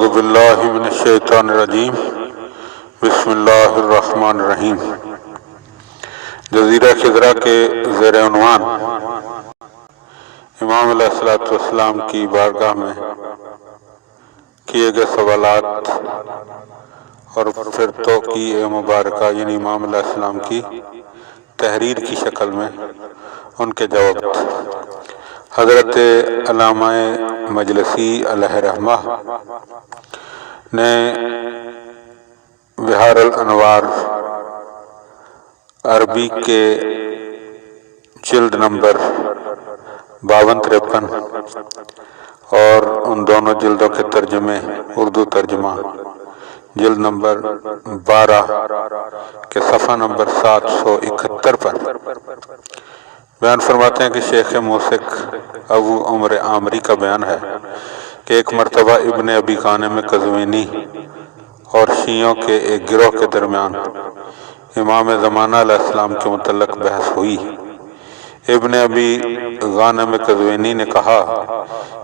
اعوذ باللہ من الشیطان الرجیم بسم اللہ الرحمن الرحیم۔ جزیرہ خضرا کے زیر عنوان امام علیہ السلام کی بارگاہ میں کیے گئے سوالات اور پھر توقیع مبارکہ یعنی امام علیہ السلام کی تحریر کی شکل میں ان کے جواب۔ حضرت علامہ مجلسی علیہ رحمہ نے بحار الانوار عربی کے جلد نمبر 52-53 اور ان دونوں جلدوں کے ترجمے اردو ترجمہ جلد نمبر 12 کے صفحہ نمبر 771 پر بیان فرماتے ہیں کہ شیخ موسک ابو عمر عامری کا بیان ہے کہ ایک مرتبہ ابن ابی غانم قزوینی اور شیعوں کے ایک گروہ کے درمیان امام زمانہ علیہ السلام کے متعلق بحث ہوئی۔ ابن ابی غانم قزوینی نے کہا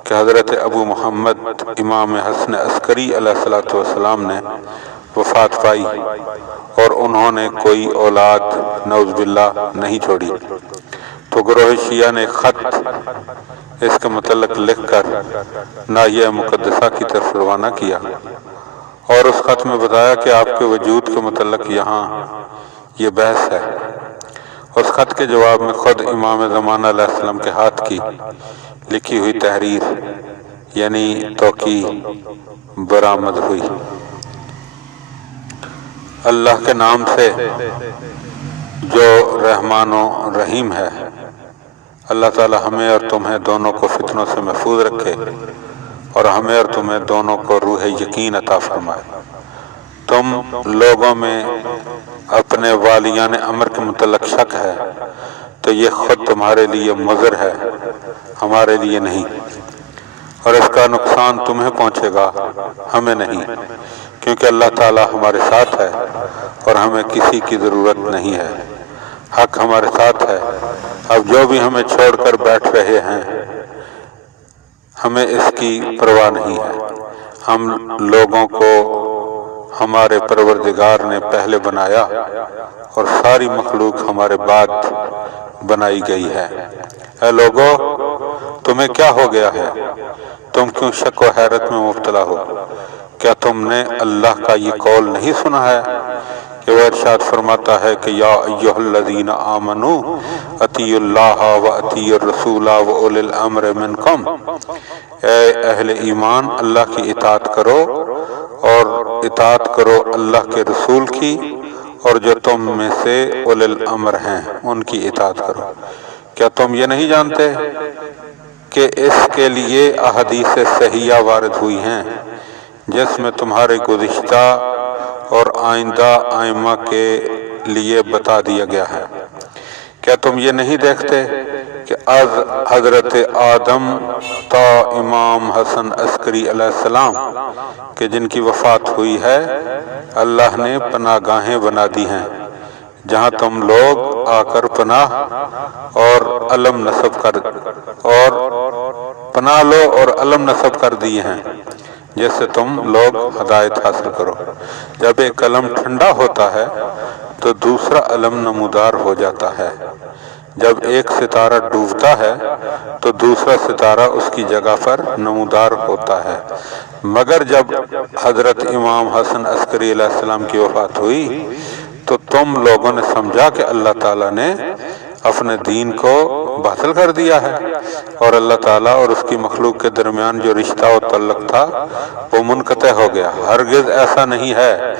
کہ حضرت ابو محمد امام حسن عسکری علیہ السلام نے وفات پائی اور انہوں نے کوئی اولاد نعوذ باللہ نہیں چھوڑی، تو گروہ شیعہ نے خط اس کے متعلق لکھ کر ناحیہ مقدسہ کی طرف روانہ کیا اور اس خط میں بتایا کہ آپ کے وجود کے متعلق یہاں یہ بحث ہے۔ اس خط کے جواب میں خود امام زمانہ علیہ السلام کے ہاتھ کی لکھی ہوئی تحریر یعنی توقیع برآمد ہوئی۔ اللہ کے نام سے جو رحمان و رحیم ہے، اللہ تعالی ہمیں اور تمہیں دونوں کو فتنوں سے محفوظ رکھے اور ہمیں اور تمہیں دونوں کو روح یقین عطا فرمائے۔ تم لوگوں میں اپنے والیان امر کے متعلق شک ہے تو یہ خود تمہارے لیے مضر ہے، ہمارے لیے نہیں، اور اس کا نقصان تمہیں پہنچے گا، ہمیں نہیں، کیونکہ اللہ تعالی ہمارے ساتھ ہے اور ہمیں کسی کی ضرورت نہیں ہے۔ حق ہمارے ساتھ ہے، اب جو بھی ہمیں چھوڑ کر بیٹھ رہے ہیں ہمیں اس کی پرواہ نہیں ہے۔ ہم لوگوں کو ہمارے پروردگار نے پہلے بنایا اور ساری مخلوق ہمارے بعد بنائی گئی ہے۔ اے لوگو، تمہیں کیا ہو گیا ہے؟ تم کیوں شک و حیرت میں مبتلا ہو؟ کیا تم نے اللہ کا یہ قول نہیں سنا ہے کہ وہ ارشاد فرماتا ہے کہ یا ایھا الذین آمنوا اطیعوا اللہ و اطیعوا الرسول و اولی الامر منکم، اے اہل ایمان اللہ کی اطاعت کرو اور اطاعت کرو اللہ کے رسول کی، اور جو تم میں سے اولی الامر ہیں ان کی اطاعت کرو۔ کیا تم یہ نہیں جانتے کہ اس کے لیے احادیث صحیحہ وارد ہوئی ہیں جس میں تمہارے گزشتہ اور آئندہ ائمہ کے لیے بتا دیا گیا ہے؟ کیا تم یہ نہیں دیکھتے کہ از حضرت آدم تا امام حسن عسکری علیہ السلام کہ جن کی وفات ہوئی ہے، اللہ نے پناہ گاہیں بنا دی ہیں جہاں تم لوگ آ کر پناہ اور علم نصب کر دیے ہیں جس سے تم لوگ ہدایت حاصل کرو۔ جب ایک علم ٹھنڈا ہوتا ہے تو دوسرا علم نمودار ہو جاتا ہے۔ جب ایک ستارہ ڈوبتا ہے تو دوسرا ستارہ اس کی جگہ پر نمودار ہوتا ہے، مگر جب حضرت امام حسن عسکری علیہ السلام کی وفات ہوئی تو تم لوگوں نے سمجھا کہ اللہ تعالیٰ نے اپنے دین کو باطل کر دیا ہے اور اللہ تعالیٰ اور اس کی مخلوق کے درمیان جو رشتہ و تعلق تھا وہ منقطع ہو گیا۔ ہرگز ایسا نہیں ہے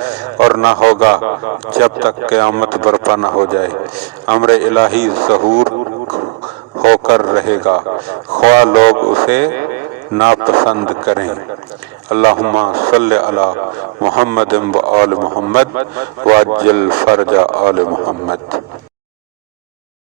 اور نہ ہوگا جب تک قیامت برپا نہ ہو جائے۔ امر الہی ظہور ہو کر رہے گا، خواہ لوگ اسے ناپسند کریں۔ اللہم صلی علی محمد و آل محمد وعجل فرج آل محمد۔